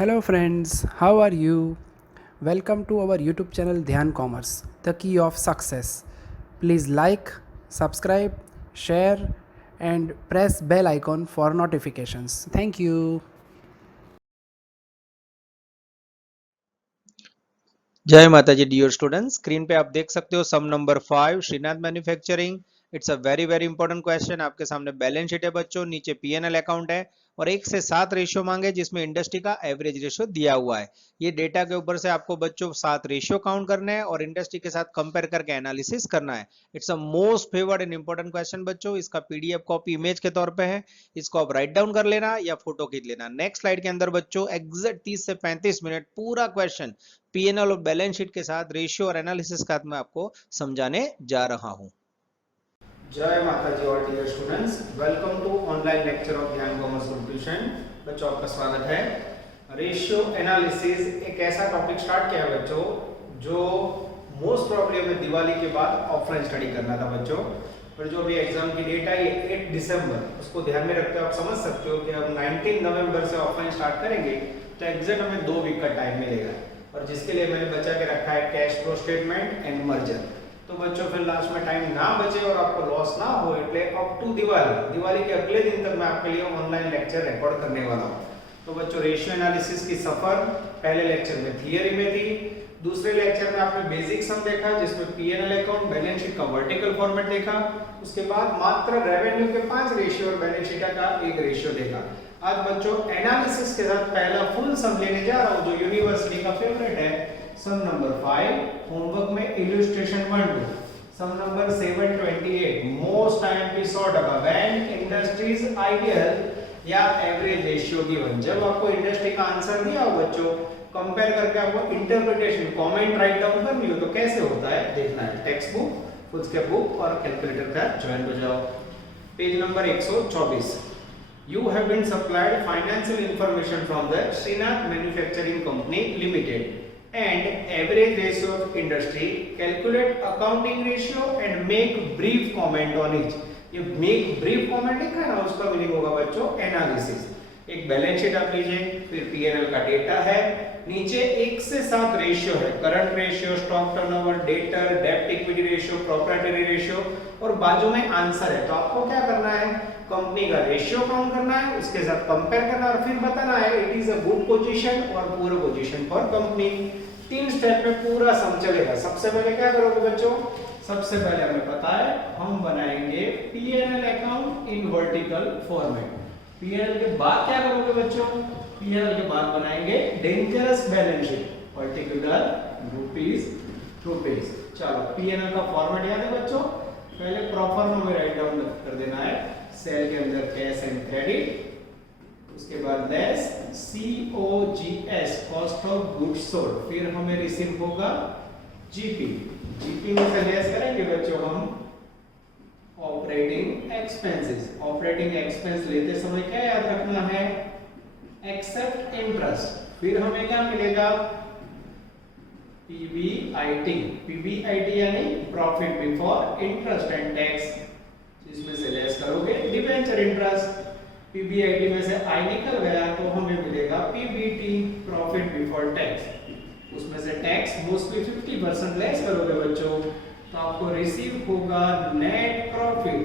Hello friends, how are you? Welcome to our YouTube channel Dhyan Commerce, the key of success. Please like, subscribe, share and press bell icon for notifications. Thank you. जय माता जी dear students, screen पे आप देख सकते हो sum number 5 Shrinath manufacturing. It's a very very important question. आपके सामने balance sheet है बच्चों, नीचे पीएनएल अकाउंट है और 1 से 7 रेशियो मांगे जिसमें इंडस्ट्री का एवरेज रेशियो दिया हुआ है। ये डेटा के ऊपर से आपको बच्चों 7 रेशियो काउंट करना है और इंडस्ट्री के साथ कंपेयर करके एनालिसिस करना है। It's a most favoured and important question बच्चों। इसका पीडीएफ कॉपी इमेज के तौर पे है, इसको आप राइट डाउन कर लेना या फोटो खींच लेना। नेक्स्ट स्लाइड के अंदर बच्चों एग्जैक्ट 30 से 35 मिनट पूरा क्वेश्चन पीएनएल और बैलेंस शीट के साथ रेशियो और एनालिसिस का मैं आपको समझाने जा रहा हूं। जय माता जी और dear students, welcome to online lecture of Dhyan commerce tuition. बच्चों आपका स्वागत है। रेशियो एनालिसिस एक ऐसा टॉपिक स्टार्ट किया है बच्चों जो मोस्ट प्रॉब्ली हमें दिवाली के बाद ऑफलाइन स्टडी करना था बच्चों, पर जो अभी एग्जाम की डेट है ये 8 दिसंबर, उसको ध्यान में रखते हुए आप समझ सकते हो कि हम 19 नवंबर से ऑफलाइन स्टार्ट करेंगे तो एग्जैक्ट हमें 2 वीक का टाइम मिलेगा और जिसके लिए मैंने बचा के रखा है cash flow statement and merger. तो बच्चों फिर लास्ट में टाइम ना बचे और आपको लॉस ना हो, इसलिए अप टू दिवाली के अगले दिन तक मैं आपके लिए ऑनलाइन लेक्चर रिकॉर्ड करने वाला हूं। तो बच्चों रेशियो एनालिसिस की सफर पहले लेक्चर में थियरी में थी, दूसरे लेक्चर में आपने बेसिक सम देखा जिसमें पीएनएल अकाउंट बैलेंस शीट का वर्टिकल फॉर्मेट देखा, उसके बाद मात्र रेवेन्यू के 5 रेशियो और बैलेंस शीट का 1 रेशियो देखा। आज बच्चों एनालिसिस के साथ पहला फुल सम लेने जा रहा हूं जो यूनिवर्सिटी का फेवरेट है, सम नंबर 5। होमवर्क में illustration 1 2, sum number 728 most IMP sort of bank industries ideal या एवरेज रेशियो गिवन। जब आपको इंडस्ट्री का आंसर दिया हो बच्चों, कंपेयर करके आपको इंटरप्रिटेशन कमेंट राइट डाउन करनी हो तो कैसे होता है देखना है। टेक्स्ट बुक, खुद के बुक और कैलकुलेटर का ज्वाइन हो जाओ। Page number 124। You have been supplied financial information from the Srinath Manufacturing Company Limited and average ratio of industry. Calculate accounting ratio and make brief comment on each. ये make brief comment लिखा है ना, उसका meaning होगा बच्चों analysis. एक balance sheet आप लीजिए, फिर पीएनएल का डेटा है, नीचे 1 से 7 रेशियो है, current ratio, stock turnover, debtor, डेब्ट इक्विटी रेशियो, प्रोप्राइटरी रेशियो और बाजू में आंसर है। तो आपको क्या करना है, कंपनी का रेशियो काउंट करना है, उसके साथ कंपेयर करना है और फिर बताना है it is a good position और poor position for company. 3 step में पूरा सम चलेगा। सबसे पहले क्या करोगे बच्चों, सबसे पहले हमें पता है हम बनाएंगे PNL account in vertical format. PNL के बाद क्या करोगे बच्चों, पीएनएल के बाद बनाएंगे dangerous balance sheet, particular rupees. चलो पीएनएल का फॉर्मेट याद है बच्चों, पहले प्रॉपर नो में राइट डाउन कर देना है। सेल के अंदर कैश एंड क्रेडिट, उसके बाद less COGS cost of goods sold, फिर हमें रिसीव होगा जीपी में से लेस करेंगे बच्चों हम ऑपरेटिंग एक्सपेंसेस। ऑपरेटिंग एक्सपेंस लेते समय क्या याद रखना है, एक्सेप्ट इंटरेस्ट। फिर हमें क्या मिलेगा, पीबीआईटी यानी profit before interest and tax, जिसमें से लेस करोगे डिबेंचर इंटरेस्ट। पीबीआईटी में से आई निकल गया तो हमें मिलेगा पीबीटी, प्रॉफिट बिफोर टैक्स। उसमें से टैक्स मोस्टली 50% लेस करोगे बच्चों तो आपको रिसीव होगा नेट प्रॉफिट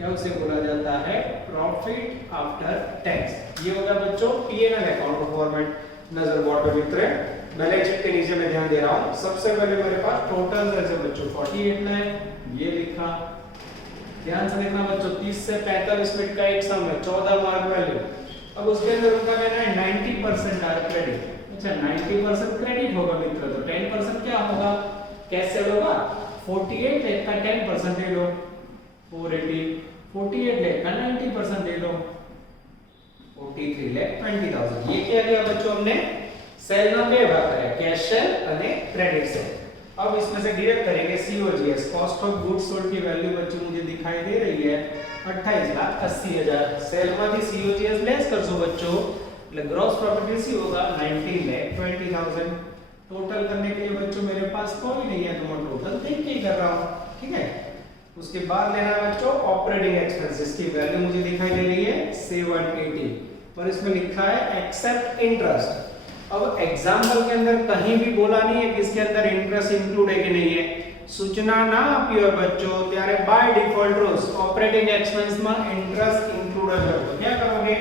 या उसे बोला जाता है प्रॉफिट आफ्टर टैक्स। ये होगा बच्चों पीएनएल अकाउंट फॉर्मेट। नजर बोर्ड पे मित्र बैलेंस शीट के नीचे मैं ध्यान दे रहा हूं। सबसे पहले मेरे पास टोटल है बच्चों 48 लाख, ये लिखा। ध्यान से देखना बच्चों, 30 से 45 मिनट का एक सम है, 14 मार्क वैल्यू। अब उसके अंदर उनका कहना है 90% आर क्रेडिट। अच्छा 90% क्रेडिट होगा मित्र, तो 10% क्या होगा, कैसे होगा, 48 लाख का 10% ले लो 480, 48 लाख का 90% ले लो 43,20,000। ये क्या लिया बच्चों हमने, सेल ना બે ભાગ કર્યા, कैश सेल અને क्रेडिट सेल। अब इसमें से डायरेक्ट करेंगे COGS, cost of goods sold की वैल्यू बच्चों मुझे दिखाई दे रही है 28,80,000। सेल में COGS लेस करसो बच्चों, એટલે ग्रॉस प्रॉफिट किसी होगा 19,20,000। टोटल करने के लिए बच्चों मेरे पास कोई नहीं है तो मैं टोटल देख के ही कर रहा हूं, ठीक है। उसके बाद लेना बच्चों ऑपरेटिंग एक्सपेंसेस की वैल्यू मुझे दिखाई दे रही है 780। और इसमें लिखा है एक्सेप्ट इंटरेस्ट। अब एग्जाम्पल के अंदर कहीं भी बोला नहीं है कि इसके अंदर इंटरेस्ट इंक्लूड है कि नहीं है। सूचना ना આપી હોય बच्चों ત્યારે by default rules operating expense में इंटरेस्ट इंक्लूड है। तो क्या करोगे,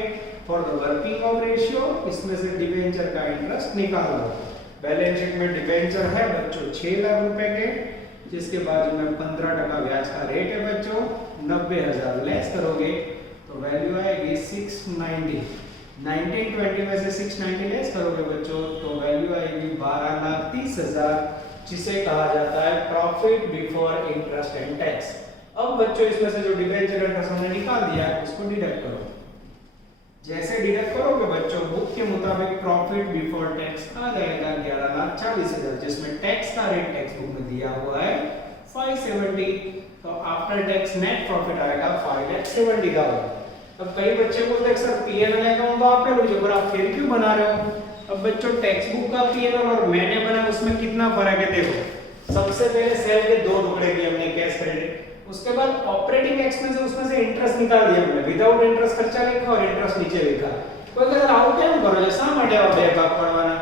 for the working of ratio इसमें से डिबेंचर का इंटरेस्ट निकाल लो। बैलेंस शीट में डिबेंचर है बच्चों 6 लाख रुपए के, जिसके बाजू में 15% ब्याज का रेट है बच्चों। 90,000 लेस करोगे तो वैल्यू आएगी 690। 1920 में से 690 लेस करोगे बच्चों तो वैल्यू आएगी 12,30,000, जिसे कहा जाता है profit before interest and tax. अब बच्चों इसमें से जो डिबेंचर इंटरेस्ट हमने निकाल दिया है उसको डिडक्ट करो। जैसे डिडक्ट करोगे बच्चों बुक के मुताबिक प्रॉफिट बिफोर टैक्स आ जाएगा 11,40,000, जिसमें टैक्स का रेट टेक्स्ट बुक में दिया हुआ है 570। तो आफ्टर टैक्स नेट प्रॉफिट आएगा 5,70,000। अब कई बच्चे बोलते हैं सर पीएनएल अकाउंट तो आप ले लीजिए पर आप फिर क्यों बना रहे हो। अब बच्चों टेक्स्ट बुक का पीएनएल और मैंने बनाया उसमें कितना फर्क है देखो। सबसे पहले सेल के 2 टुकड़े किए हमने कैश क्रेडिट, उसके बाद ऑपरेटिंग एक्सपेंस है उसमें से इंटरेस्ट निकाल दिया हमने, विदाउट इंटरेस्ट खर्चा लिखा और इंटरेस्ट नीचे लिखा। कोई कहता है आउट टाइम करो जैसा માટે आप બે ભાગ પડવાના।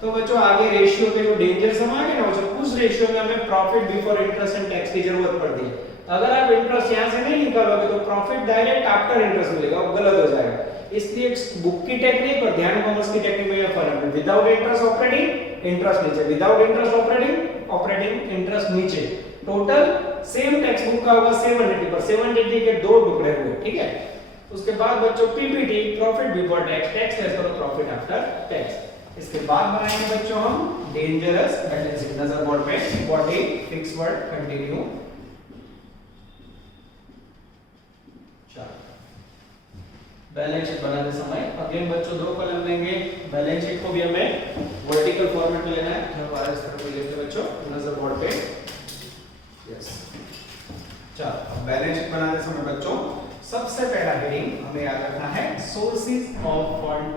तो बच्चों आगे रेशियो के जो डेंजर सम आ गए ना बच्चों उस रेशियो में हमें profit before interest and tax की जरूरत पड़ती है। अगर आप इंटरेस्ट यहां से नहीं निकालोगे तो प्रॉफिट डायरेक्ट आफ्टर इंटरेस्ट मिलेगा, वो गलत हो जाएगा। इसलिए बुक की टेक्निक और ध्यान कॉमर्स की टेक्निक में यह फर्क है। विदाउट इंटरेस्ट ऑपरेटिंग इंटरेस्ट नीचे, विदाउट इंटरेस्ट ऑपरेटिंग इंटरेस्ट नीचे। टोटल सेम टेक्स्ट बुक का होगा 780 पर 780 के 2 टुकड़े हुए, ठीक है। उसके बाद बच्चों PPT profit before tax, tax less करो प्रॉफिट आफ्टर टैक्स। इसके बाद बनाएंगे बच्चों हम डेंजरस बैलेंस शीट। नजर बोर्ड पे body fix word continue. Balance sheet बनाते समय अगेन बच्चों 2 कॉलम लेंगे। बैलेंस शीट को भी हमें वर्टिकल फॉर्मेट में लेना है। चलो इस तरह से लेते बच्चों नजर बोर्ड पे। यस, चलो अब बैलेंस शीट बनाते समय बच्चों सबसे पहला हेडिंग हमें याद रखना है सोर्सेज ऑफ फंड,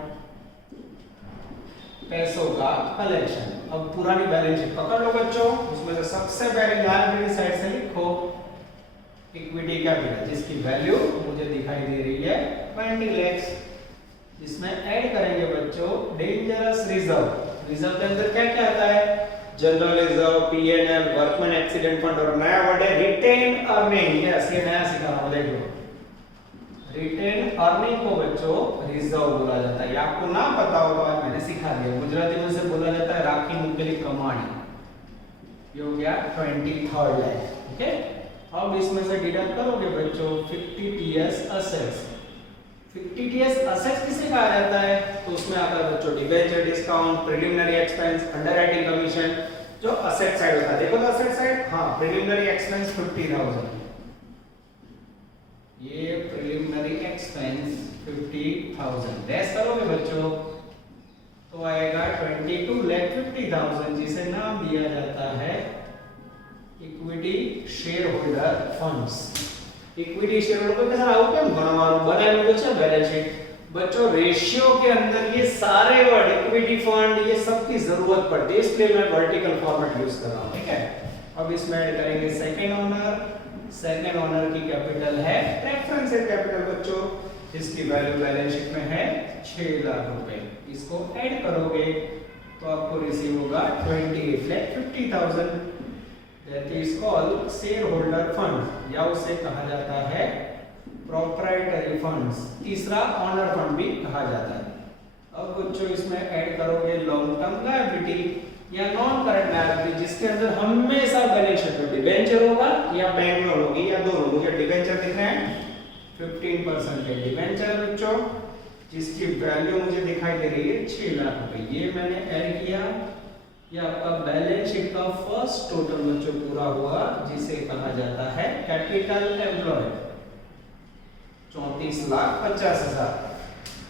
पैसों का कलेक्शन। अब पुरानी बैलेंस शीट पकड़ लो बच्चों, उसमें से सबसे पहले लायबिलिटी साइड से लिखो इक्विटी कैपिटल, जिसकी वैल्यू मुझे दिखाई दे रही है 20 लाख। इसमें ऐड करेंगे बच्चों डेंजरस रिजर्व। रिजर्व के अंदर क्या क्या आता है, general reserve, PNL, workman accident fund और नया वर्ड है रिटेन अर्निंग। यस, ये नया सीखा हम देख लो। रिटेन अर्निंग को बच्चों रिजर्व बोला जाता है। ये आपको ना पता हो तो आज मैंने सिखा दिया। गुजराती में से बोला जाता है राखी मुकेली कमाणी। ये हो गया 23 लाख, ओके। अब इसमें से डिडक्ट करोगे बच्चों 50 टीएस असेट्स। 50 टीएस असेट्स किसे कहा जाता है, तो उसमें आता है बच्चों debenture discount, preliminary expense, underwriting commission, जो असेट साइड होता है। देखो तो असेट साइड, हां प्रिलिमिनरी एक्सपेंस 50,000, ये प्रिलिमिनरी एक्सपेंस 50,000 लेस करोगे बच्चों तो आएगा 22,50,000, जिसे नाम दिया जाता है equity share holder funds. Equity share holder का सर आउट કેમ ગણવાનું બનાવેલું તો છે બેલેન્સ शीट। बच्चों रेशियो के अंदर ये सारे वर्ड इक्विटी फंड ये सब की जरूरत पड़ती है, इसलिए मैं वर्टिकल फॉर्मेट यूज कर रहा हूं, ठीक है। अब इसमें ऐड करेंगे सेकंड ओनर। सेकंड ओनर की कैपिटल है प्रेफरेंशियल कैपिटल बच्चों, जिसकी वैल्यू बैलेंस शीट में है 6 लाख रुपए। इसको ऐड करोगे तो आपको रिसीव होगा 28,50,000। That is called share holder fund, या उसे कहा जाता है प्रोप्राइटरी फंड्स। तीसरा ऑनर फंड भी कहा जाता है। अब बच्चों इसमें ऐड करोगे लॉन्ग टर्म लायबिलिटी या नॉन करंट लायबिलिटी, जिसके अंदर हमेशा बैलेंस शीट में डिबेंचर होगा या बैंक लोन होगी या दोनों। मुझे डिबेंचर दिख रहे हैं 15% के डिबेंचर बच्चों, जिसकी वैल्यू मुझे दिखाई दे रही है 6 लाख रुपए। ये मैंने ऐड किया। ये आपका बैलेंस शीट का फर्स्ट टोटल बच्चों पूरा हुआ, जिसे कहा जाता है कैपिटल एम्प्लॉयड 34,50,000।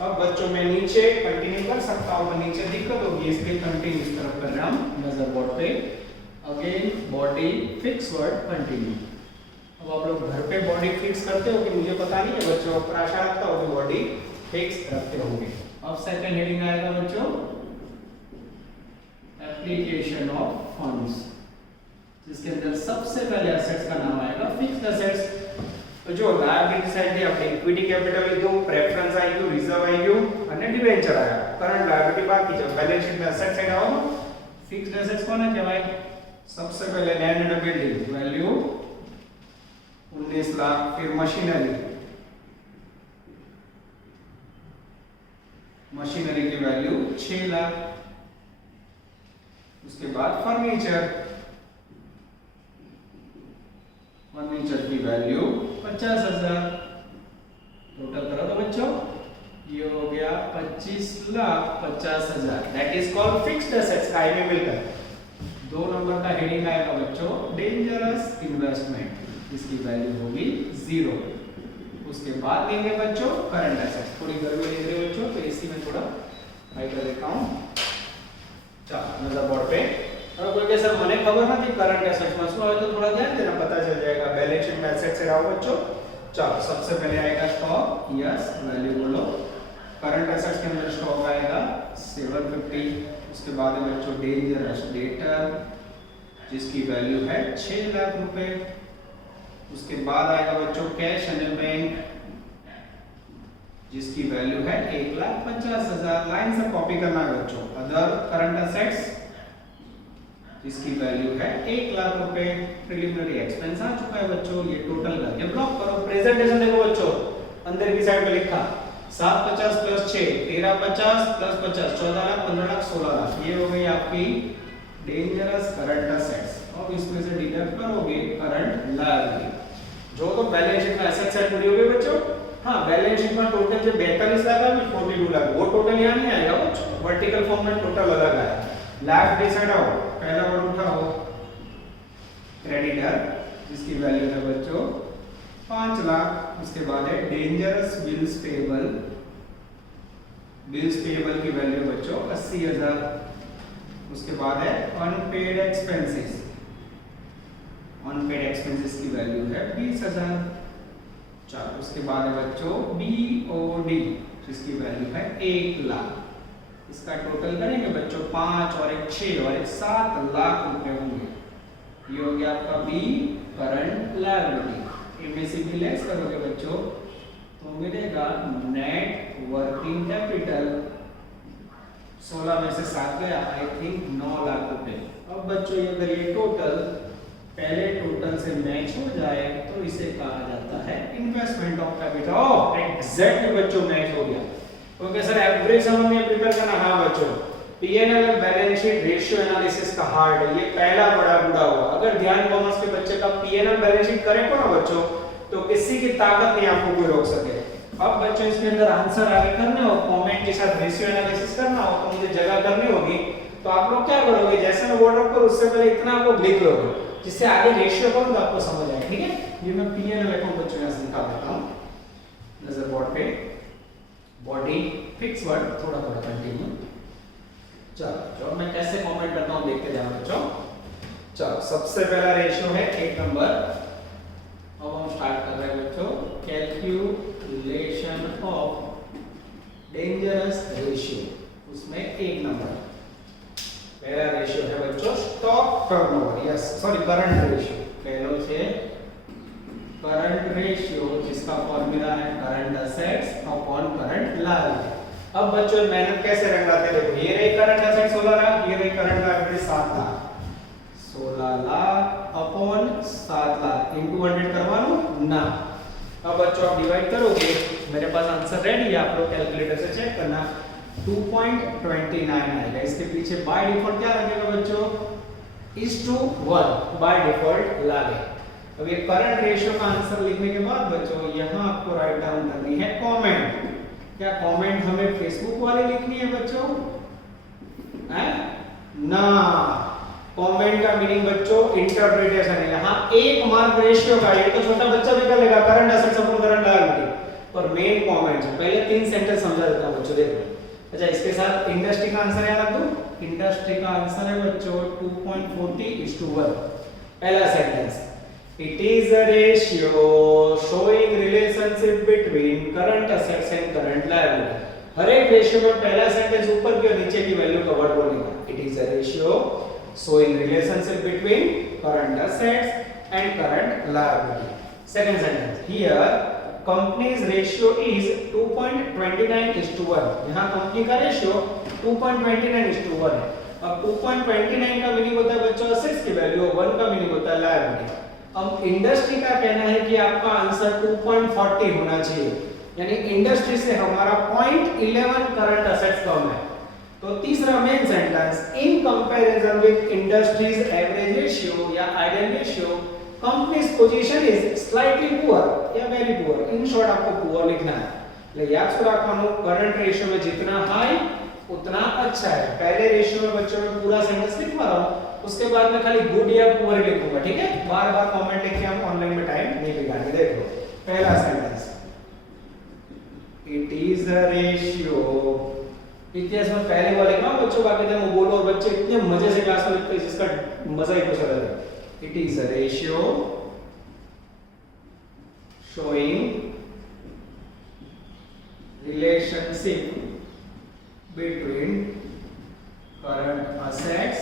अब बच्चों मैं नीचे कंटिन्यू कर सकता हूं, नीचे दिक्कत होगी इसलिए कंटिन्यू इस तरफ कर रहा हूं। नजर बोर्ड पे again body fix word continue. अब आप लोग घर पे बॉडी फिक्स करते हो कि मुझे पता नहीं है बच्चों, पर आशा रखता हूं कि बॉडी फिक्स रखते होंगे। अब सेकंड हेडिंग आएगा बच्चों एप्लीकेशन ऑफ फंड्स, जिसके अंदर सबसे पहले एसेट्स का नाम आएगा फिक्स्ड एसेट्स। तो જો લાયબિલિટી સાઈડ થી આપણે ઇક્વિટી કેપિટલ લીધું, પ્રેફરન્સ આવી ગયું, રિઝર્વ આવી ગયું અને ડિબેન્ચર આવ્યા. કરંટ લાયબિલિટી બાકી છે. બેલેન્સ શીટ में एसेट साइड आओ. फिक्स्ड एसेट्स કોને કહેવાય? सबसे पहले land and building value 19 lakh, फिर मशीनरी की वैल्यू 6 लाख, उसके बाद फर्नीचर की वैल्यू 50,000. टोटल करो तो बच्चों ये हो गया 25,50,000. That is called fixed assets. आई में मिलकर 2 नंबर का हेडिंग आएगा बच्चों डेंजरस इन्वेस्टमेंट, इसकी वैल्यू होगी 0. उसके बाद लेंगे बच्चों करंट एसेट्स. थोड़ी गर्मी लग रही है बच्चों तो इसी में थोड़ा हाई कर देता हूं. चलो नजर बोर्ड पे. अब कोई के सर મને ખબર નથી करंट एसेट्स में શું આવે तो थोड़ा ध्यान देना, पता चल जाएगा. बैलेंस शीट में एसेट्स से आओ बच्चों. चलो सबसे पहले आएगा स्टॉक. यस वैल्यू बोलो. करंट एसेट्स के अंदर स्टॉक आएगा 750. उसके बाद है बच्चों डेंजरस डेटर जिसकी वैल्यू है 6 लाख रुपए. उसके बाद आएगा बच्चों कैश एंड बैंक जिसकी वैल्यू है 1,50,000. लाइन से कॉपी करना है बच्चों. अदर करंट एसेट्स जिसकी वैल्यू है 1 लाख रुपए. प्रिलिमिनरी एक्सपेंस आ चुका है बच्चों. ये टोटल करके ब्लॉक करो. प्रेजेंटेशन देखो बच्चों, अंदर की साइड में लिखा 750 प्लस 6 1350 प्लस 50 14 लाख 15 लाख 16 लाख. ये हो गई आपकी डेंजरस करंट एसेट्स. अब इसमें से डिडक्ट करोगे करंट लायबिलिटी. जो तो बैलेंस शीट में एसेट साइड पूरी हो गई बच्चों. हाँ बैलेंस शीट में टोटल जो 42 लाख है 42 लाख वो टोटल यहाँ नहीं आएगा बच्चों. वर्टिकल फॉर्म में टोटल अलग आया. लायबिलिटी साइड आओ. पहला वर्ड उठाओ क्रेडिटर जिसकी वैल्यू है बच्चों 5 लाख. उसके बाद है dangerous bills payable. Bills payable की वैल्यू बच्चों 80,000. उसके बाद है अनपेड एक्सपेंसेस. अनपेड एक्सपेंसेस की वैल्यू है 20,000. चलो उसके बाद है बच्चों बीओडी जिसकी वैल्यू है 1 लाख. इसका टोटल करेंगे बच्चों 5 और एक 6 और एक 7 लाख रुपए होंगे. ये हो गया आपका बी करंट लायबिलिटी. इनमें से भी लेस करोगे बच्चों तो मिलेगा नेट वर्किंग कैपिटल. 16 में से 7 गया आई थिंक 9 लाख रुपए. अब बच्चों अगर ये टोटल पहले टोटल से मैच हो जाए तो इसे कहा जाता है इन्वेस्टमेंट ऑफ कैपिटल. एग्जैक्टली बच्चों मैच हो गया. ओके सर एवरेज समझ में प्रिपेयर करना. हाँ बच्चों PNL balance sheet ratio analysis का हार्ड है. ये पहला बड़ा बुरा हुआ. अगर ध्यान कॉमर्स के बच्चे का पीएनएल बैलेंस शीट करेक्ट हो ना बच्चों तो किसी की ताकत नहीं आपको कोई रोक सके. अब बच्चों इसके अंदर आंसर आगे करने हो, कमेंट के साथ रेशियो एनालिसिस करना हो तो मुझे जगह करनी होगी. तो आप लोग क्या करोगे जैसे मैं बोल रहा हूं उससे पहले इतना आपको लिख लोगे जिससे आगे रेशियो करूंगा आपको समझ आए. ठीक है ये मैं पीएनएल अकाउंट बच्चों यहां से दिखा देता हूं. नजर बोर्ड पे बॉडी फिक्स वर्ड थोड़ा थोड़ा कंटिन्यू. चलो जो मैं कैसे कमेंट करता हूं देखते जाओ बच्चों. चलो सबसे पहला रेशियो है 1 नंबर. अब हम स्टार्ट कर रहे हैं बच्चों कैलकुलेशन ऑफ डेंजरस रेशियो. उसमें 1 नंबर पहला रेशियो है बच्चों stock turnover. Yes sorry current ratio. पहलो છે करंट रेशियो जिसका फॉर्मूला है current assets upon current liability. अब बच्चों मेहनत कैसे रंगाते हैं देखो. ये रही करंट एसेट 16 लाख, ये रही current liability 7 lakh. 16 lakh upon 7 lakh into 100 करवानो ना. अब बच्चों आप डिवाइड करोगे मेरे पास आंसर रेडी है. आप लोग कैलकुलेटर से चेक करना 2.29 आएगा. इसके पीछे बाय डिफॉल्ट क्या लगेगा बच्चों 1:1 बाय डिफॉल्ट लागे. अब ये करंट रेशियो का आंसर लिखने के बाद बच्चों यहां आपको राइट डाउन करनी है कमेंट. क्या कमेंट हमें फेसबुक वाली लिखनी है बच्चों है ना. कमेंट का मीनिंग बच्चों इंटरप्रिटेशन है. यहां 1 मार्क रेशियो का ये तो छोटा बच्चा भी कर लेगा current assets upon current liability. पर मेन कमेंट है. पहले 3 सेंटेंस समझा देता हूं बच्चों देखो. अच्छा इसके साथ इंडस्ट्री का आंसर याद रख दो. इंडस्ट्री का आंसर है बच्चों 2.40:1. पहला sentence it is a ratio showing relationship between current assets and current liability. हर एक रेशियो में पहला सेंटेंस ऊपर की और नीचे की वैल्यू का वर्ड बोलेगा. it is a ratio showing relationship between current assets and current liability. Second sentence, here companies ratio is 2.29:1। यहाँ कंपनी का रेशियो 2.29:1 है। अब 2.29 का मीनिंग होता है बच्चों असेट्स की वैल्यू, 1 का मीनिंग होता है लायबिलिटी। अब इंडस्ट्री का कहना है कि आपका आंसर 2.40 होना चाहिए, यानी इंडस्ट्री से हमारा 0.11 करंट असेट्स कम है। तो तीसरा main sentence, in comparison with industries average ratio या ideal ratio company's position is slightly poor या वेरी पुअर। इन शॉर्ट आपको पुअर लिखना है, એટલે યાદ રાખવાનું करंट रेशियो में जितना हाई उतना अच्छा है। पहले रेशियो में बच्चों में पूरा सेंटेंस लिखवा रहा हूं, उसके बाद में खाली गुड या पुअर लिखूंगा, ठीक है। बार-बार कमेंट लिख के हम ऑनलाइन में टाइम नहीं बिगाड़ेंगे। देखो पहला sentence, it is a ratio. इतिहास में पहले वाले लिखना बच्चों, बाकी तो मैं बोलो और बच्चे इतने मजे से क्लास में लिखते हैं जिसका मजा ही कुछ अलग है। It is a ratio showing relationship between current assets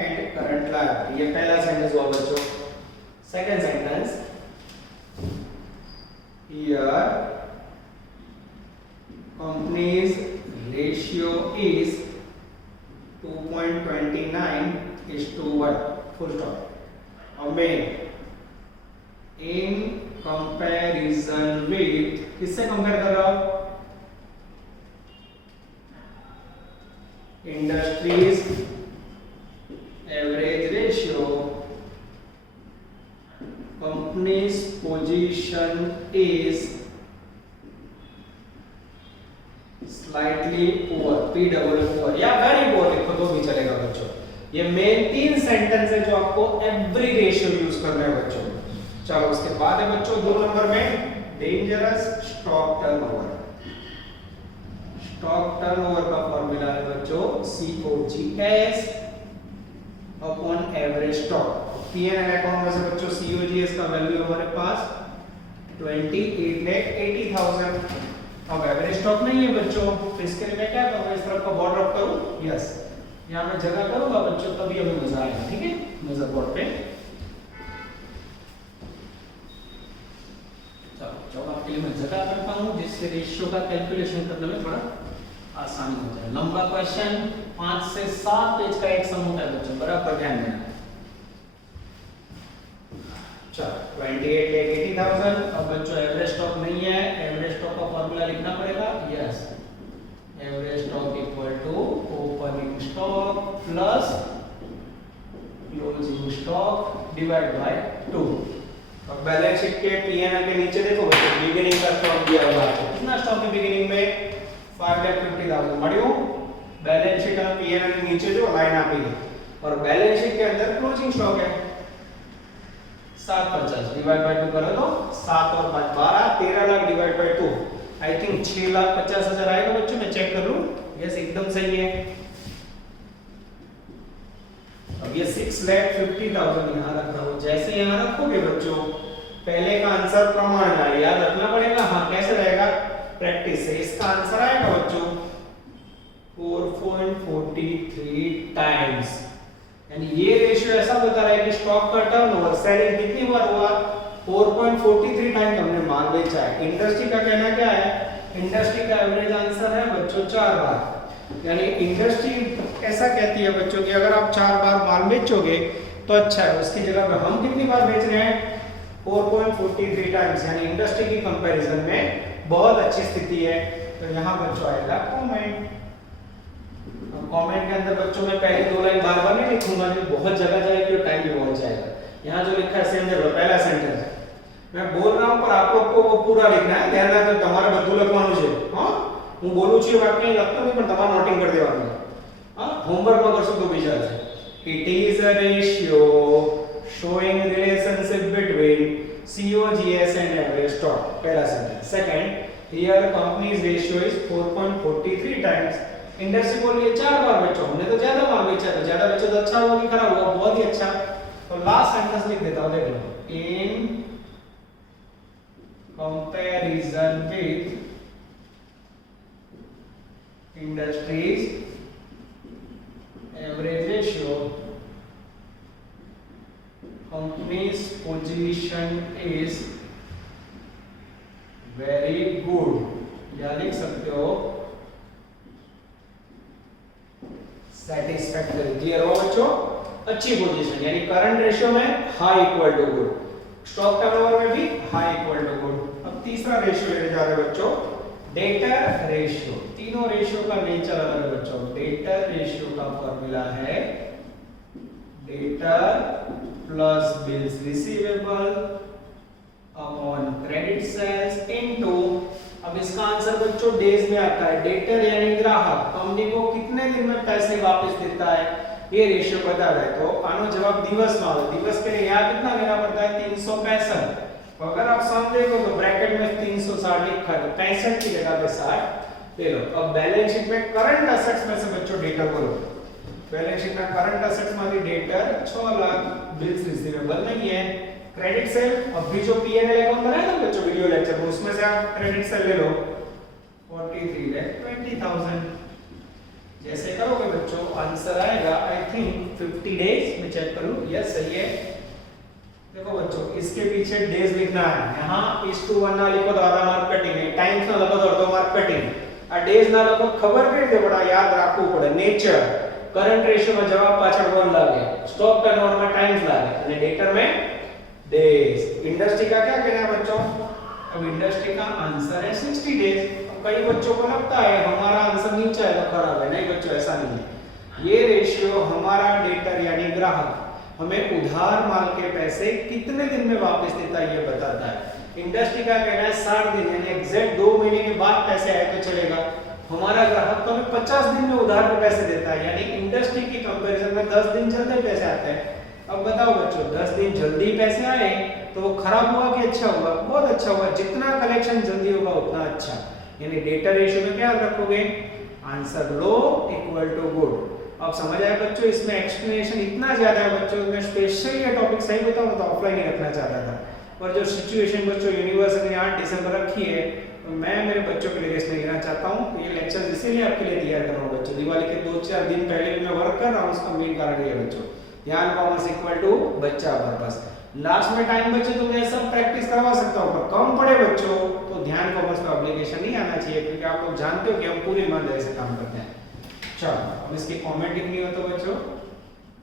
and current liability। ये पहला सेंटेंस हुआ बच्चों। Second sentence, here company's ratio is 2.29:1, full stop। अब मैं in comparison with, किससे कंपेयर कर रहा हूं? Industries average ratio company's position is slightly poor, P double poor या वेरी पुअर लिखो तो भी चलेगा बच्चों। ये मेन 3 सेंटेंस है जो आपको एवरी रेशियो यूज करना है बच्चों। चलो उसके बाद है बच्चों 2 नंबर में dangerous stock turnover. Stock turnover का फॉर्मूला है बच्चों COGS upon average stock. P&L account में से बच्चों COGS का वैल्यू हमारे पास 28,80,000। अब एवरेज स्टॉक नहीं है बच्चों, तो इसके लिए मैं क्या करूंगा, इस तरफ का बॉर्डर अप करूं, यस यहां मैं जगह करूंगा बच्चों, तभी हमें मजा आएगा, ठीक है। नजर बोर्ड पे चलो आपके लिए मैं जगह करता हूं जिससे रेशियो का कैलकुलेशन करने में थोड़ा आसानी हो जाए। लंबा क्वेश्चन 5 से 7 पेज का एक सम होता है बच्चों, बराबर ध्यान देना। चलो 28,80,000। अब बच्चों एवरेज स्टॉक नहीं है, एवरेज स्टॉक का फॉर्मूला लिखना पड़ेगा, yes average stock equal to opening stock plus closing stock divide by 2। अब बैलेंस शीट के P&L के नीचे देखो बच्चों बिगिनिंग का स्टॉक दिया हुआ है। कितना स्टॉक है बिगिनिंग में? 5,50,000 મળ્યું। बैलेंस शीट और P&L के नीचे जो लाइन आपी है, और बैलेंस शीट के अंदर क्लोजिंग स्टॉक है 750 डिवाइड बाय 2 करो तो 7 और 5 12, 13 lakh divide by 2 I think 6,50,000 आएगा बच्चों। मैं चेक कर लूं, यस एकदम सही है। अब ये 6,50,000 यहां रख रहा हूं। जैसे यहां रखोगे बच्चों पहले का आंसर प्रमाण है, याद रखना पड़ेगा। हां कैसे रहेगा? प्रैक्टिस से। इसका आंसर आएगा बच्चों 4.43 टाइम्स, यानी ये रेशियो ऐसा बता रहा है कि स्टॉक का टर्नओवर सेलिंग कितनी बार हुआ? 4.43 टाइम हमने माल बेचा है। इंडस्ट्री का कहना क्या है? इंडस्ट्री का एवरेज आंसर है बच्चों 4 बार, यानी इंडस्ट्री ऐसा कहती है बच्चों कि अगर आप 4 बार माल बेचोगे तो अच्छा है। उसकी जगह पे हम कितनी बार बेच रहे हैं? 4.43 टाइम्स, यानी इंडस्ट्री की कंपैरिजन में बहुत अच्छी स्थिति है। तो यहाँ बच्चों आएगा कमेंट। कमेंट के अंदर बच्चों में पहली 2 लाइन बार-बार नहीं लिखूंगा, नहीं बहुत जगह जाएगी और टाइम भी बहुत जाएगा। यहाँ जो लिखा है सेम देखो, पहला सेंटेंस है। मैं बोल रहा हूँ पर आप लोग को वो पूरा लिखना है, ध्यान रखो તમારે બધું લખવાનું છે। हां હું બોલું છું વાક્ય લખતો નહીં, પણ તમારે નોટિંગ કરી દેવાનું છે। हां હોમવર્ક માં કરશો તો બીજા છે। It is a ratio showing relationship between COGS and average stock, पहला sentence. Second, here company's ratio is 4.43 times। Industry बोली है 4 बार बच्चों, हमने तो ज्यादा माल बेचा, तो ज्यादा बेचा तो अच्छा हुआ कि खराब हुआ? बहुत ही अच्छा। तो लास्ट सेंटेंस लिख देता हूं, देख लो, in comparison with industries average ratio company's position is satisfactory. Clear हो बच्चों? अच्छी पोजीशन, यानी करंट रेशियो में high equal to good, stock turnover में भी हाई इक्वल टू गुड। अब तीसरा रेशियो लेने जा रहे हैं बच्चों, डेटर रेशियो। तीनों रेशियो का नेचर अलग है बच्चों। डेटर रेशियो का फॉर्मूला है debtor plus bills receivable upon credit sales into, अब इसका आंसर बच्चों डेज में आता है। डेटर यानी ग्राहक कंपनी को कितने दिन में पैसे वापस देता है, ये रेशियो बता रहा है। तो आनो जवाब दिवस में आवे। दिवस के लिए यहाँ कितना लेना पड़ता है? 365। तो अगर आप सम देखो तो ब्रैकेट में 360 लिखा है, 65 की जगह पे 60 ले लो। अब बैलेंस शीट में करंट असेट्स में से बच्चों डेटर बोलो। बैलेंस शीट में करंट असेट्स में डेटर 6 लाख, बिल्स रिसीवेबल नहीं है। क्रेडिट सेल, अब भी जो पीएनएल अकाउंट बनाया था बच्चों वीडियो लेक्चर में, उसमें से आप क्रेडिट सेल ले लो 43 लाख 20,000। जैसे करोगे बच्चों आंसर आएगा आई थिंक 50 डेज में चेक करूं, यस सही है। देखो बच्चों इसके पीछे डेज लिखना है, यहां (1 ना लिखो तो आधा मार्क कटिंग है, टाइम्स ना लिखो तो अर्धो मार्क कटिंग। आ डेज ना लिखो खबर कई दे बड़ा याद रखવું પડે। नेचर करंट रेशियो में जवाब पाछળ 1 लागे, स्टॉक टर्नओवर में टाइम्स लागे અને डेटर में डेज। इंडस्ट्री का क्या कहना है बच्चों? अब इंडस्ट्री का आंसर है 60 डेज। कई बच्चों को लगता है हमारा आंसर नीचा है तो खराब है, नहीं बच्चों ऐसा नहीं है। ये रेशियो हमारा डेटर यानी ग्राहक हमें उधार माल के पैसे कितने दिन में वापस देता है ये बताता है। इंडस्ट्री का कहना है 60 दिन, यानी एग्जैक्ट 2 महीने के बाद पैसे आए तो चलेगा। हमारा ग्राहक तो हमें 50 दिन में उधार में पैसे देता है, यानी इंडस्ट्री की कंपैरिजन में 10 दिन जल्दी पैसे आते हैं। अब बताओ बच्चों 10 दिन जल्दी पैसे आए तो वो खराब हुआ कि अच्छा हुआ? बहुत अच्छा हुआ। जितना कलेक्शन जल्दी होगा उतना अच्छा, यानी डेटा रेशियो में क्या रखोगे? Answer low equal to good. अब समझ आया बच्चों? इसमें एक्सप्लेनेशन इतना ज्यादा है बच्चों, मैं स्पेशली ये टॉपिक सही बताऊं तो ऑफलाइन ही रखना चाहता था, पर जो सिचुएशन बच्चों यूनिवर्सिटी ने 8 दिसंबर रखी है तो मैं मेरे बच्चों के लिए रेस्ट नहीं लेना चाहता हूं। तो ये लेक्चर इसीलिए आपके लिए तैयार कर रहा हूं बच्चों। दिवाली के 2-4 दिन पहले भी मैं वर्क कर रहा हूं, उसका मेन कारण ये है बच्चों, ध्यान कॉमर्स इक्वल टू बच्चा पर्पस। लास्ट में टाइम बचे तो मैं सब प्रैक्टिस करवा सकता हूं, पर कम पड़े बच्चों तो ध्यान कॉमर्स का ऑब्लिगेशन नहीं आना चाहिए, क्योंकि आप लोग जानते हो कि हम पूरी ईमानदारी से काम करते हैं। चलो अब इसकी कमेंट लिखनी हो तो बच्चों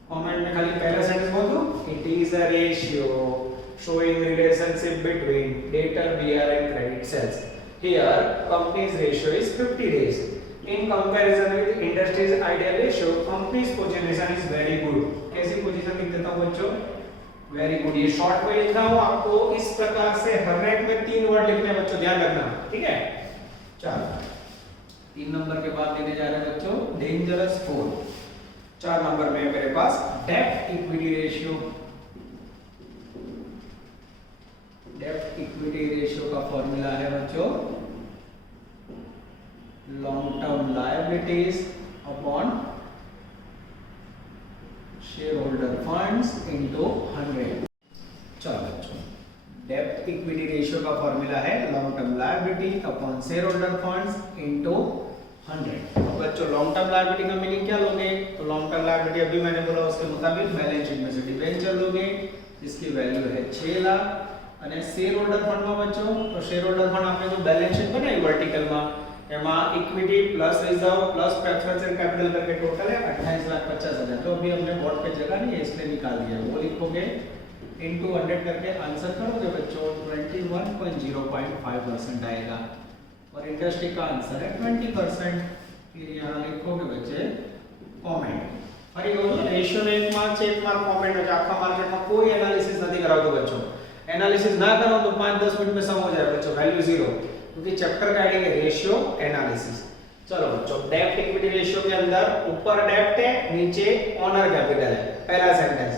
कमेंट में खाली पहला सेंटेंस बोल दूं, it is a ratio showing relationship between debtor BR and credit sales. Here company's ratio is 50 days. In comparison with industry's ideal ratio, company's position is very good. कैसी पोजीशन लिख देता हूं बच्चों? Very good. ये short में लिख रहा हूं, आपको इस प्रकार से हर रेट में 3 वर्ड लिखने हैं बच्चों, ध्यान रखना, ठीक है। चलो 3 नंबर के बाद लेने जा रहे हैं बच्चों डेंजरस 4। 4 नंबर में मेरे पास डेब्ट इक्विटी रेशियो। डेब्ट इक्विटी रेशियो का फॉर्मूला है बच्चों long term liabilities upon share holder funds into 100। चलो बच्चों डेब्ट इक्विटी रेशियो का फॉर्मूला है long term liability upon share holder funds into 100। अब बच्चों लॉन्ग टर्म लायबिलिटी का मीनिंग क्या लोगे? तो लॉन्ग टर्म लायबिलिटी अभी मैंने बोला उसके मुताबिक बैलेंस शीट में से डिबेंचर लोगे जिसकी वैल्यू है 6 लाख। અને શેર હોલ્ડર ફંડ માં બચ્ચો તો શેર હોલ્ડર ફંડ આપણે જો બેલેન્સ શીટ બનાવી વર્ટિકલ માં એમાં equity plus reserve plus preference capital करके टोटल है 28,50,000। तो अभी हमने बोर्ड पे जगह नहीं है इसलिए निकाल दिया, वो लिखोगे इनटू 100 करके आंसर करोगे बच्चों 21.05% आएगा और इंडस्ट्री का आंसर है 20%। फिर यहां लिखोगे बच्चे कमेंट। फरी बोलो रेशियो ने 1 मार्क 1 मार्क कमेंट में आखा मार्केट में कोई एनालिसिस नहीं करावतो बच्चों। एनालिसिस ना करो तो 5-10 मिनट में सम हो जाए बच्चों, वैल्यू 0, क्योंकि चैप्टर का हेडिंग है रेशियो एनालिसिस। चलो बच्चों डेब्ट इक्विटी रेशियो के अंदर ऊपर डेब्ट है नीचे ओनर कैपिटल है। पहला sentence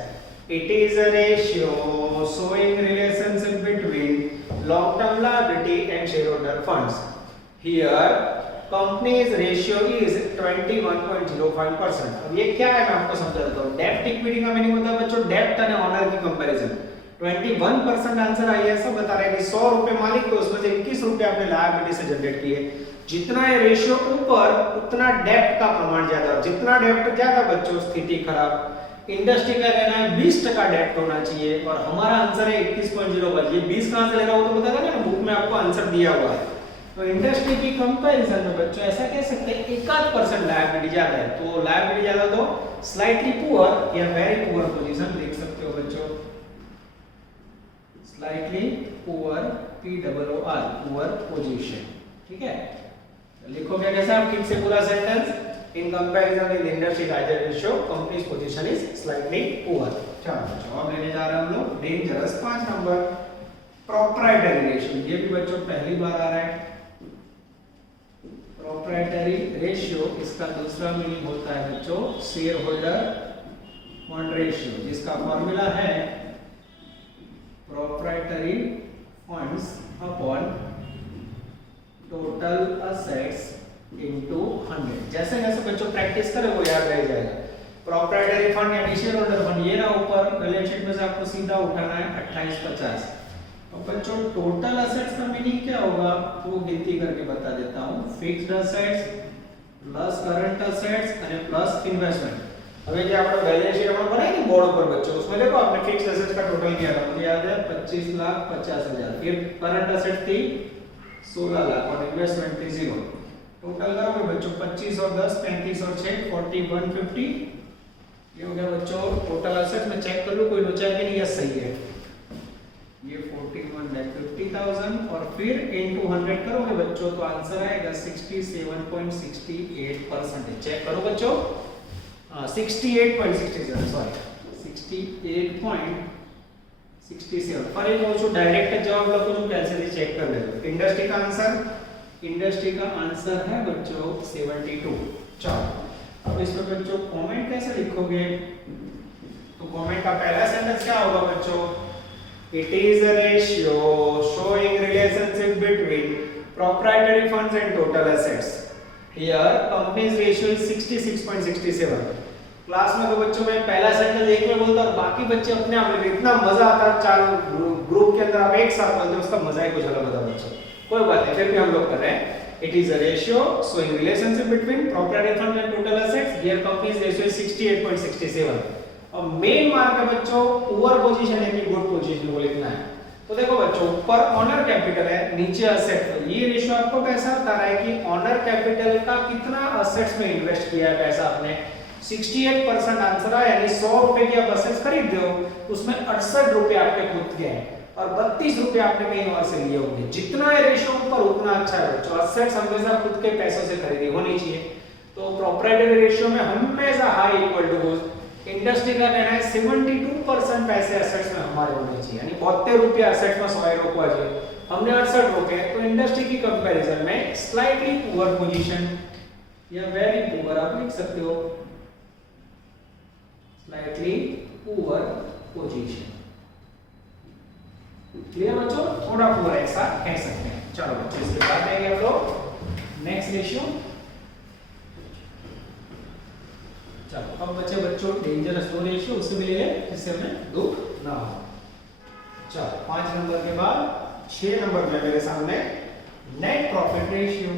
it is a ratio showing relationship between long term liability and share holder funds. Here companies ratio is 21.05%। अब ये क्या है मैं आपको समझा देता हूं। डेब्ट इक्विटी का मीनिंग होता है बच्चों डेब्ट और ओनर की कंपैरिजन। 21% आंसर आई है, सब बता रहे हैं कि 100 रुपए मालिक को उसमें से 21 रुपए आपने लायबिलिटी से जनरेट किए। जितना ये रेशियो ऊपर उतना डेब्ट का प्रमाण ज्यादा, जितना डेब्ट ज्यादा बच्चों स्थिति खराब। इंडस्ट्री का कहना है 20% डेब्ट होना चाहिए और हमारा आंसर है 21.05। ये 20 कहां से ले रहा हूं तो बता देना, बुक में आपको आंसर दिया हुआ है। तो इंडस्ट्री की कंपैरिजन में बच्चों ऐसा कह सकते हैं 1% लायबिलिटी ज्यादा है, तो लायबिलिटी ज्यादा तो स्लाइटली पुअर या वेरी पुअर पोजीशन लिख सकते हो बच्चों, slightly poor, POOR, poor position. ठीक है, लिखोगे कैसे आप ठीक से पूरा sentence, in comparison with industry liability ratio company's position is slightly poor. चलो बच्चों अब लेने जा रहे हैं हम लोग डेंजरस 5 नंबर, प्रोप्राइटरी रेशियो। ये भी बच्चों पहली बार आ रहा है। प्रोप्राइटरी रेशियो, इसका दूसरा मीनिंग होता है बच्चों शेयर होल्डर फंड रेशियो, जिसका फॉर्मूला है proprietary funds upon total assets into 100। जैसे जैसे बच्चों प्रैक्टिस करें वो याद रह जाएगा। प्रोप्राइटरी फंड या शेयर होल्डर फंड ये रहा ऊपर, बैलेंस शीट में से आपको सीधा उठाना है 2850। अब बच्चों टोटल असेट्स का मीनिंग क्या होगा वो गिनती करके बता देता हूं। Fixed assets plus current assets અને प्लस इन्वेस्टमेंट। હવે જે આપણે બેલેન્સ શીટ આપણે બનાવી ને બોર્ડ ઉપર બચ્ચો, उसमें देखो आपने फिक्स्ड असेट्स का टोटल किया था, मुझे याद है 25,50,000, फिर करंट असेट्स थी 16 लाख और इन्वेस्टमेंट थी 0। टोटल करोगे बच्चों 25 और 10 35 और 6 4150। ये हो गया बच्चों टोटल असेट्स में। चेक कर लो कोई लोचा है कि नहीं, यस सही है। ये 41,50,000 और फिर इनटू 100 करोगे बच्चों तो आंसर आएगा 67.68%। चेक करो बच्चों, 68.67, सॉरी 68.67। पर एक और डायरेक्ट जवाब लखो जो कैसे भी चेक कर लेते। इंडस्ट्री का आंसर है बच्चों 72। चलो अब इसमें बच्चों कमेंट कैसे लिखोगे, तो कमेंट का पहला सेंटेंस क्या होगा बच्चों, it is a ratio showing relationship between proprietary funds and total assets. Here company's ratio is 66.67। Class में तो बच्चों मैं पहला सेंटेंस एक में बोलता और बाकी बच्चे अपने आप में, इतना मजा आता है चार ग्रुप के अंदर आप एक साथ बोलते हो, उसका मजा ही कुछ अलग होता है बच्चों। कोई बात नहीं, फिर भी हम लोग कर रहे हैं। It is a ratio showing relationship between proprietary funds and total assets. Here company's ratio is 68.67। अब मेन मार्क है बच्चों पुअर पोजीशन है कि गुड पोजीशन को लिखना है। तो देखो बच्चों ऊपर ऑनर कैपिटल है, नीचे असेट। ये रेशियो आपको कैसा बता रहा है कि ऑनर कैपिटल का कितना असेट्स में इन्वेस्ट किया है पैसा आपने। 68% आंसर आया, यानी 100 रुपए की आप असेट्स खरीद रहे हो, उसमें 68 रुपए आपके खुद के हैं और 32 रुपए आपने कहीं और से लिए होंगे। जितना है रेशियो ऊपर उतना अच्छा है बच्चों। असेट्स हमेशा खुद के पैसों से खरीदी होनी चाहिए। तो प्रोप्राइटरी रेशियो में हमेशा high equal to goes. Industry का कहना है 72% पैसे असेट्स में हमारे होने चाहिए, यानी 72 रुपए असेट्स में 100 रुपया चाहिए, हमने 68 रुपए। तो इंडस्ट्री की कंपैरिजन में स्लाइटली पुअर पोजीशन या वेरी पुअर आप लिख सकते हो, स्लाइटली पुअर पोजीशन। क्लियर बच्चों, थोड़ा पुअर ऐसा कह सकते हैं। चलो बच्चों इसके बाद आएंगे हम लोग नेक्स्ट रेशियो। चलो अब बच्चों डेंजरस दो रेशियो उससे मिलेंगे जिससे हमें दुख ना हो। चलो 5 नंबर के बाद 6 नंबर में मेरे सामने net profit ratio.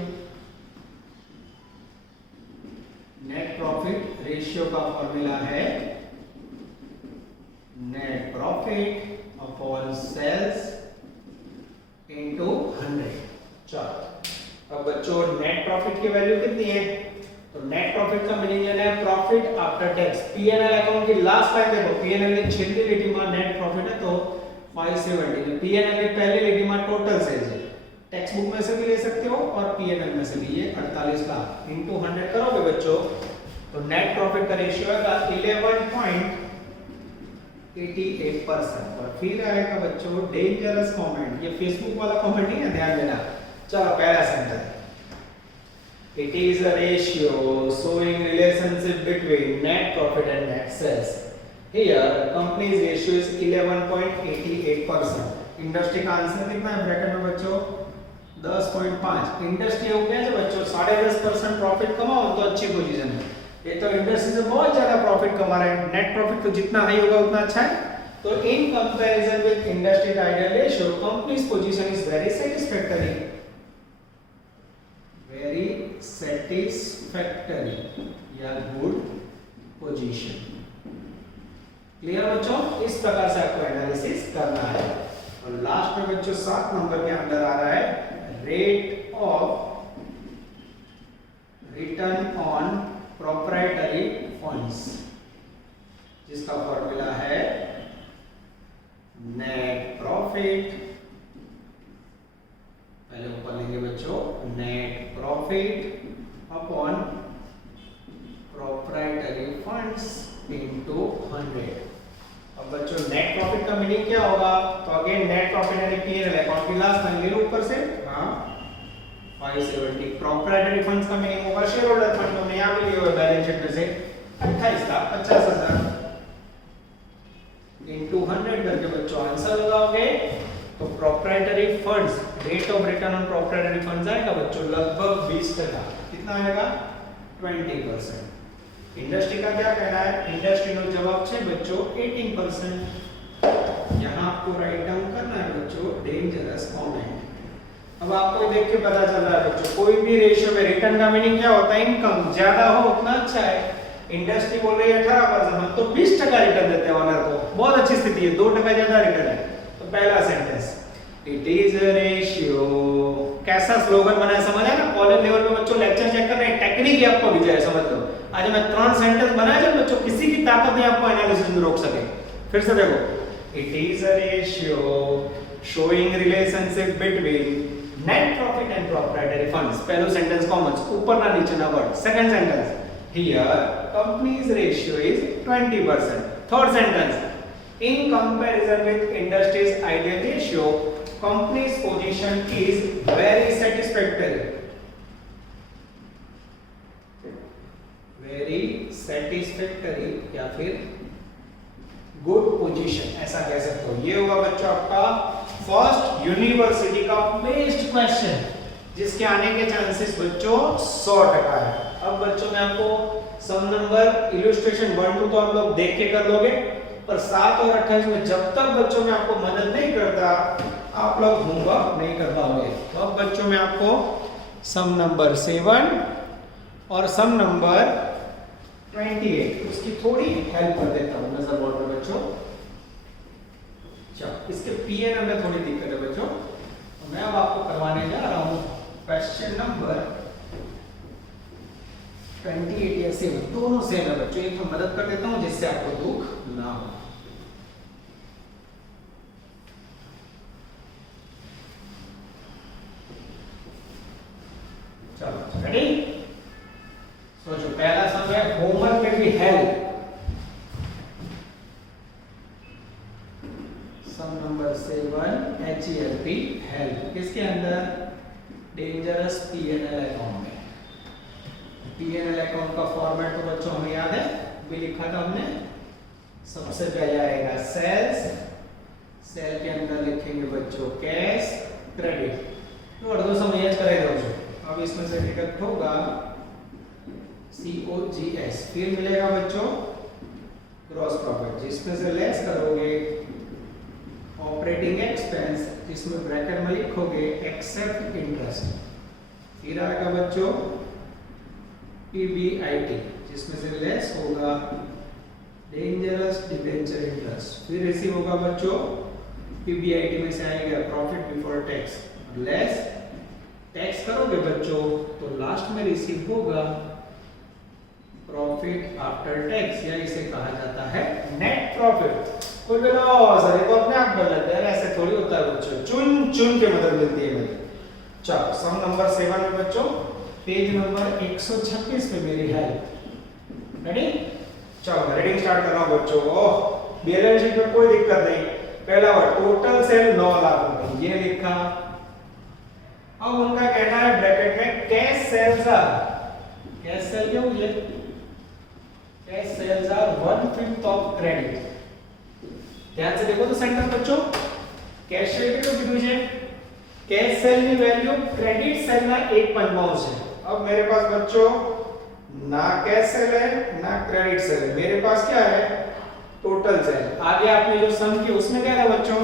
Net profit ratio का फॉर्मूला है net profit upon sales into 100। चलो अब बच्चों नेट प्रॉफिट की वैल्यू कितनी है, तो नेट प्रॉफिट का मीनिंग लेना है profit after tax. PNL account की लास्ट लाइन देखो, पीएनएल की छेली लिटी में नेट प्रॉफिट है तो 570। पीएनएल की पहली लिटी में टोटल सेल्स है, टेक्स्ट बुक में से भी ले सकते हो और पीएनएल में से भी, ये 48 लाख इनटू 100 करोगे बच्चों तो नेट प्रॉफिट का रेशियो आएगा 11.88%। और फिर आएगा बच्चों डेंजरस कमेंट, ये फेसबुक वाला कमेंट नहीं है, ध्यान देना। चलो पहला sentence, it is a ratio showing relationship between net profit and net sales. Here company's ratio is 11.88%। Industry का आंसर कितना है ब्रैकेट में बच्चों 10.5। इंडस्ट्री हो गया जो बच्चों 10.5% प्रॉफिट कमाओ तो अच्छी पोजीशन है। ये तो इंडस्ट्री से बहुत ज्यादा प्रॉफिट कमा रहे हैं, नेट प्रॉफिट तो जितना हाई होगा उतना अच्छा है। तो इन comparison with industry ideal ratio company's position is very satisfactory. Very satisfactory या गुड पोजीशन। क्लियर बच्चों, इस प्रकार से आपको एनालिसिस करना है। और लास्ट में बच्चों 7 नंबर के अंदर आ रहा है rate of return on proprietary funds, जिसका फॉर्मूला है नेट प्रॉफिट। पहले ऊपर लेंगे बच्चों, net profit upon proprietary funds into 100। अब बच्चों नेट प्रॉफिट का मीनिंग क्या होगा? तो अगेन नेट प्रॉफिट यानी पीएनएल अकाउंट की लास्ट लाइन ले लो ऊपर से, हाँ 570। प्रोप्राइटरी फंड्स का मीनिंग होगा शेयर होल्डर फंड, हमने यहां पे लिए हुए बैलेंस शीट में से 28,50,000 इनटू 100 करके बच्चों आंसर लगाओगे तो proprietary funds, rate of return on proprietary funds आएगा बच्चों लगभग 20%। कितना आएगा? 20%। इंडस्ट्री का क्या कहना है? इंडस्ट्री નો जवाब છે बच्चों 18%। यहां आपको राइट डाउन करना है बच्चों डेंजरस कमेंट। अब आपको देख के पता चल रहा है बच्चों कोई भी रेशियो में रिटर्न का मीनिंग क्या होता है? इनकम ज्यादा हो उतना अच्छा है। इंडस्ट्री बोल रही है 18%, हम तो 20% रिटर्न देते हैं ओनर को, बहुत अच्छी स्थिति है, 2% ज्यादा रिटर्न है। तो पहला sentence it is a ratio, कैसा स्लोगन बनाया समझ आया ना? कॉलेज लेवल पे बच्चों लेक्चर चेक कर रहे हैं, टेक्निक आपको भी जाए समझ लो। आज मैं 3 सेंटेंस बनाए जब बच्चों किसी की ताकत नहीं आपको एनालिसिस में रोक सके। फिर से देखो, it is a ratio showing relationship between net profit and proprietary funds. पहला सेंटेंस कॉमन, ऊपर ना नीचे ना word. Second sentence here company's ratio is 20%. third sentence in comparison with industry's ideal ratio company's position is very satisfactory. very satisfactory या फिर good position ऐसा कह सकते हो। ये हुआ बच्चों आपका फर्स्ट यूनिवर्सिटी का बेस्ट क्वेश्चन, जिसके आने के चांसेस बच्चों 100% है। अब बच्चों मैं आपको सम नंबर इलस्ट्रेशन 1 2 तो आप लोग देख के कर लोगे, पर 7 और 28 में जब तक बच्चों में आपको मदद नहीं करता आप लोग होमवर्क नहीं कर पाओगे। तो अब बच्चों में आपको सम नंबर 7 और सम नंबर 28 उसकी थोड़ी हेल्प कर देता हूं नजर बोर्ड पर बच्चों। चलो इसके पीएनएल में थोड़ी दिक्कत है बच्चों, तो मैं अब आपको करवाने जा रहा हूं क्वेश्चन नंबर 28 या 7 दोनों सेम है बच्चों। एक मैं मदद कर देता हूं जिससे आपको दुख ना हो। चलो रेडी? सोचो पहला सम है होमवर्क में भी हेल्प। सम नंबर 7 HELP हेल्प किसके अंदर? डेंजरस पीएनएल अकाउंट में। पीएनएल अकाउंट का फॉर्मेट तो बच्चों हमें याद है, भी लिखा था हमने। सबसे पहले आएगा सेल्स, सेल के अंदर लिखेंगे बच्चों कैश क्रेडिट, तो अर्धो समझ करेगा बच्चों। अब इसमें से टिकट होगा COGS, फिर मिलेगा बच्चों ग्रॉस प्रॉफिट, जिसमें से लेस करोगे ऑपरेटिंग एक्सपेंस, जिसमें ब्रैकेट में लिखोगे एक्सेप्ट इंटरेस्ट, फिर आएगा बच्चों PBIT, जिसमें से लेस होगा डेंजरस डिबेंचर इंटरेस्ट, फिर रिसीव होगा बच्चों PBIT में से आएगा profit before tax, less tax करोगे बच्चों तो लास्ट में रिसीव होगा प्रॉफिट आफ्टर टैक्स, या इसे कहा जाता है नेट प्रॉफिट। कोई बोला सर ये तो अपने आप कर लेते हैं, ऐसे थोड़ी होता है बच्चों, चुन चुन के मदद मिलती है मेरी। चलो सम नंबर 7 में बच्चों पेज नंबर 136 पे मेरी हेल्प। रेडी? चलो रीडिंग स्टार्ट कर रहा हूं बच्चों। ओह बैलेंस शीट में कोई दिक्कत नहीं। पहला वर्ड टोटल सेल 9 लाख रुपए, ये लिखा। अब उनका कहना है ब्रैकेट में cash sales are, cash sale क्या हुई है? Cash sales are 1/5 of credit. ध्यान से देखो तो सेंटेंस बच्चों, कैश सेल की कितनी है? कैश सेल की वैल्यू क्रेडिट सेल ना 1/5 है। अब मेरे पास बच्चों ना कैश सेल है ना क्रेडिट सेल है, मेरे पास क्या है? Total sale. आगे आपने जो सम की उसमें क्या था बच्चों?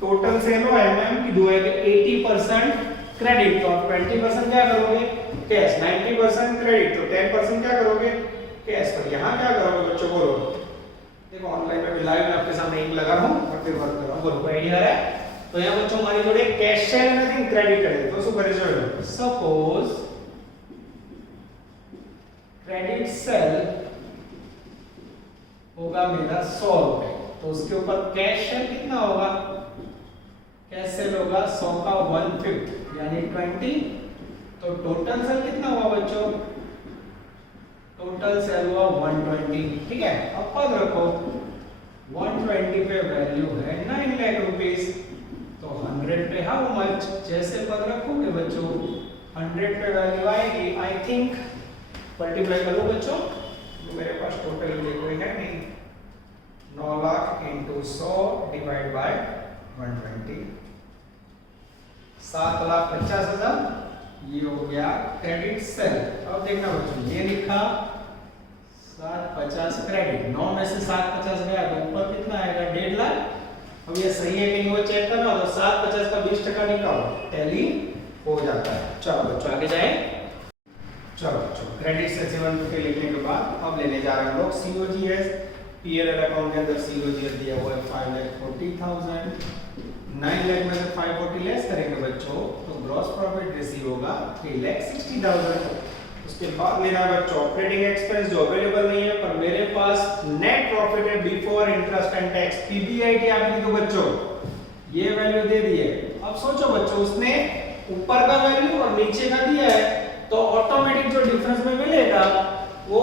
टोटल सेल हो एमएम की 2 है कि 80% क्रेडिट, तो आप 20% क्या करोगे? कैश। 90% क्रेडिट, तो 10% क्या करोगे? कैश। पर यहाँ क्या करोगे बच्चों? बोलो। देखो ऑनलाइन में भी लाइव में आपके सामने इंक लगा रहा हूं और फिर वर्क कर रहा हूं। बोलो कोई आइडिया है? તો અહીંયા બચ્ચો મારી જોડે કેશ છે નથી ક્રેડિટ છે તો શું કરીશું સપોઝ क्रेडिट सेल होगा मेरा 100 रुपए तो उसके ऊपर कैश सेल कितना होगा कैश सेल होगा 100 का 1/5 यानी 20 तो टोटल सेल कितना हुआ बच्चों टोटल सेल हुआ 120 ठीक है अब पद रखो 120 पे वैल्यू है 9 लाख रुपीस तो 100 पे हाउ मच जैसे पद रखोगे बच्चों 100 पे वैल्यू आएगी आई थिंक मल्टीप्लाई कर लो बच्चों मेरे पास टोटल ये कोई है नहीं 9 लाख इंटू 100 डिवाइड बाय 120 7,50,000 ये हो गया क्रेडिट सेल अब देखना बच्चों ये लिखा 750 क्रेडिट 9 में से 750 गया तो ऊपर कितना आएगा 1.5 लाख अब ये सही है कि नहीं वो चेक करना तो 750 का 20% निकालो टैली हो जाता है चलो बच्चों आगे जाएं चलो बच्चों क्रेडिट से 750 लिखने के बाद अब लेने जा रहे हैं हम लोग सीओजीएस पीएनएल अकाउंट के अंदर सीओजीएस दिया हुआ है 5,40,000 9 लाख में से 540 लेस करेंगे बच्चों तो ग्रॉस प्रॉफिट रिसीव होगा 3,60,000 उसके बाद लेना है बच्चों ऑपरेटिंग एक्सपेंस जो अवेलेबल नहीं है पर मेरे पास नेट प्रॉफिट है before interest and tax PBIT आपकी तो बच्चों ये वैल्यू दे दी है अब सोचो बच्चों उसने ऊपर का वैल्यू और नीचे का दिया है तो ऑटोमेटिक जो डिफरेंस में मिलेगा वो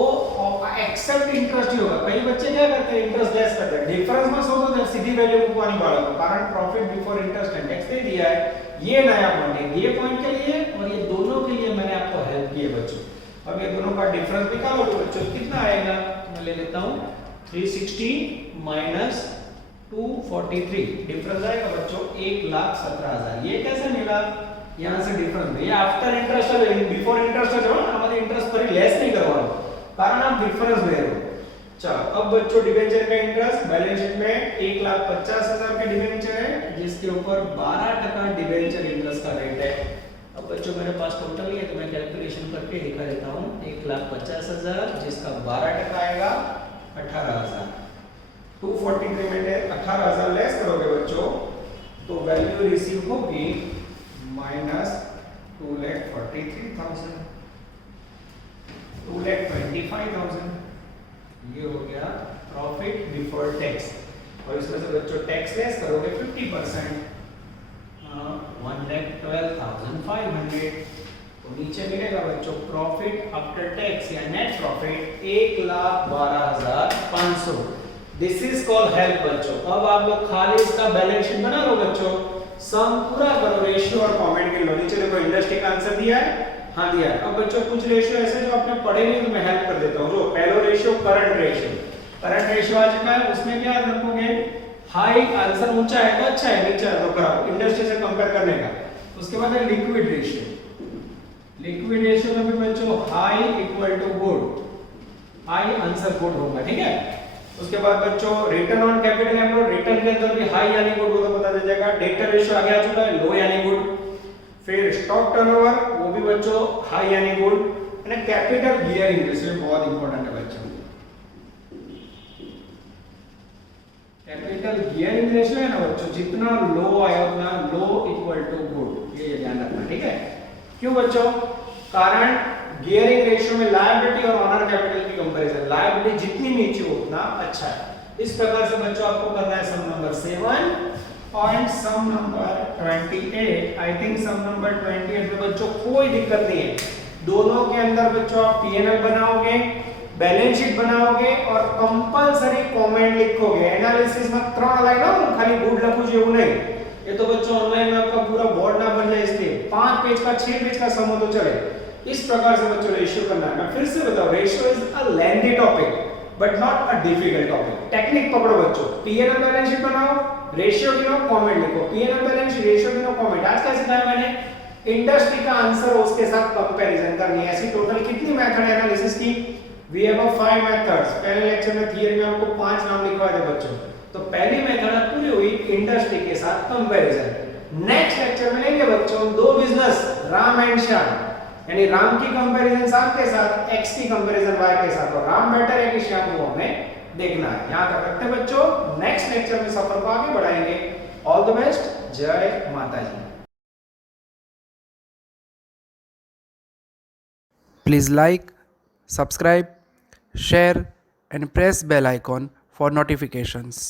एक्सेप्ट इंटरेस्ट ही होगा कई बच्चे क्या करते हैं इंटरेस्ट लेस करते हैं डिफरेंस में सोचो तो सीधी वैल्यू मूकवानी बाळको कारण profit before interest and tax दे दिया है ये नया पॉइंट है ये पॉइंट के लिए और ये दोनों के लिए मैंने आपको हेल्प की है बच्चों अब ये दोनों का डिफरेंस निकालो तो बच्चों कितना आएगा मैं ले लेता हूं 360 माइनस 243 डिफरेंस आएगा बच्चों 1,17,000 ये कैसे मिला यहां से डिफरेंस ये आफ्टर इंटरेस्ट है बिफोर इंटरेस्ट है हमारे इंटरेस्ट पर लेस नहीं करवाना कारण आप डिफरेंस ले रहे हो चलो अब बच्चों डिबेंचर का इंटरेस्ट बैलेंस शीट में 1,50,000 का डिबेंचर है जिसके ऊपर 12% डिबेंचर इंटरेस्ट का रेट है अब बच्चों मेरे पास टोटल ही है तो मैं कैलकुलेशन करके दिखा देता हूं 1,50,000 जिसका 12% आएगा 18,000 243 में 18,000 लेस करोगे बच्चों तो वैल्यू रिसीव होगी माइनस 2,43,000 2,25,000 ये हो गया प्रॉफिट बिफोर टैक्स और इसमें से बच्चों टैक्स लेस करोगे 50% 1,12,500 तो नीचे मिलेगा बच्चों प्रॉफिट आफ्टर टैक्स या net profit 1,12,500 this is called help बच्चों अब आप लोग खाली इसका बैलेंस शीट बना लो बच्चों सम पूरा करो रेशियो और कमेंट के लो नीचे देखो इंडस्ट्री का आंसर दिया है हाँ दिया है अब बच्चों कुछ रेशियो ऐसे जो आपने पढ़े नहीं तो मैं हेल्प कर देता हूं जो पहला रेशियो करंट रेशियो आ चुका है उसमें क्या रखोगे हाई आंसर ऊंचा है तो अच्छा है नीचा है तो कराओ इंडस्ट्री से कंपेयर करने का उसके बाद है लिक्विड रेशियो में भी बच्चों high equal to good high answer good होगा ठीक है उसके बाद बच्चों return on capital employed return के अंदर भी हाई यानी गुड होगा पता चल जाएगा डेटर रेशियो आगे आ चुका है लो यानी गुड फिर स्टॉक टर्नओवर वो भी बच्चों हाई यानी गुड અને कैपिटल गियरिंग रेशियो बहुत इंपॉर्टेंट है बच्चों कैपिटल गियरिंग रेशियो है ना बच्चों जितना लो आया उतना लो इक्वल टू गुड ये ध्यान रखना ठीक है क्यों बच्चों कारण गियरिंग रेशियो में लायबिलिटी और ऑनर कैपिटल की कंपैरिजन लायबिलिटी जितनी नीचे हो उतना अच्छा है इस प्रकार से बच्चों आपको करना है सम नंबर 7 और sum number 28 I think sum number 28 में बच्चों कोई दिक्कत नहीं है दोनों के अंदर बच्चों आप पीएनएल बनाओगे बैलेंस शीट बनाओगे और कंपलसरी कमेंट लिखोगे एनालिसिस में 3 लाइन हो खाली गुड લખું છે એવું નહીં ये तो बच्चों ऑनलाइन में आपका पूरा बोर्ड ना बन जाए इसलिए 5 पेज का 6 पेज का सम हो तो चले इस प्रकार से बच्चों रेशियो करना है मैं फिर से बताऊं ratio is a lengthy topic but not a difficult topic technique पकड़ो बच्चों पीएनएल बैलेंस शीट बनाओ रेशियो गिनो कमेंट लिखो पीएनएल बैलेंस शीट रेशियो गिनो कमेंट आज क्या सिखाया मैंने इंडस्ट्री का आंसर उसके साथ कंपैरिजन करनी है ऐसी टोटल कितनी मेथड एनालिसिस की वी हैव 5 मेथड्स पहले लेक्चर में थियरी में हमको 5 नाम लिखवाए थे बच्चों तो पहली मेथड पूरी हुई इंडस्ट्री के साथ कंपैरिजन नेक्स्ट लेक्चर में लेंगे बच्चों दो बिजनेस राम एंड श्याम यानी राम की कंपैरिजन श्याम के साथ एक्स की कंपैरिजन वाई के साथ और राम बेटर है कि श्याम को हमें देखना है यहां तक रखते हैं बच्चों नेक्स्ट लेक्चर में सफर को आगे बढ़ाएंगे ऑल द बेस्ट जय माता जी। Please like, subscribe, share and press bell icon for notifications.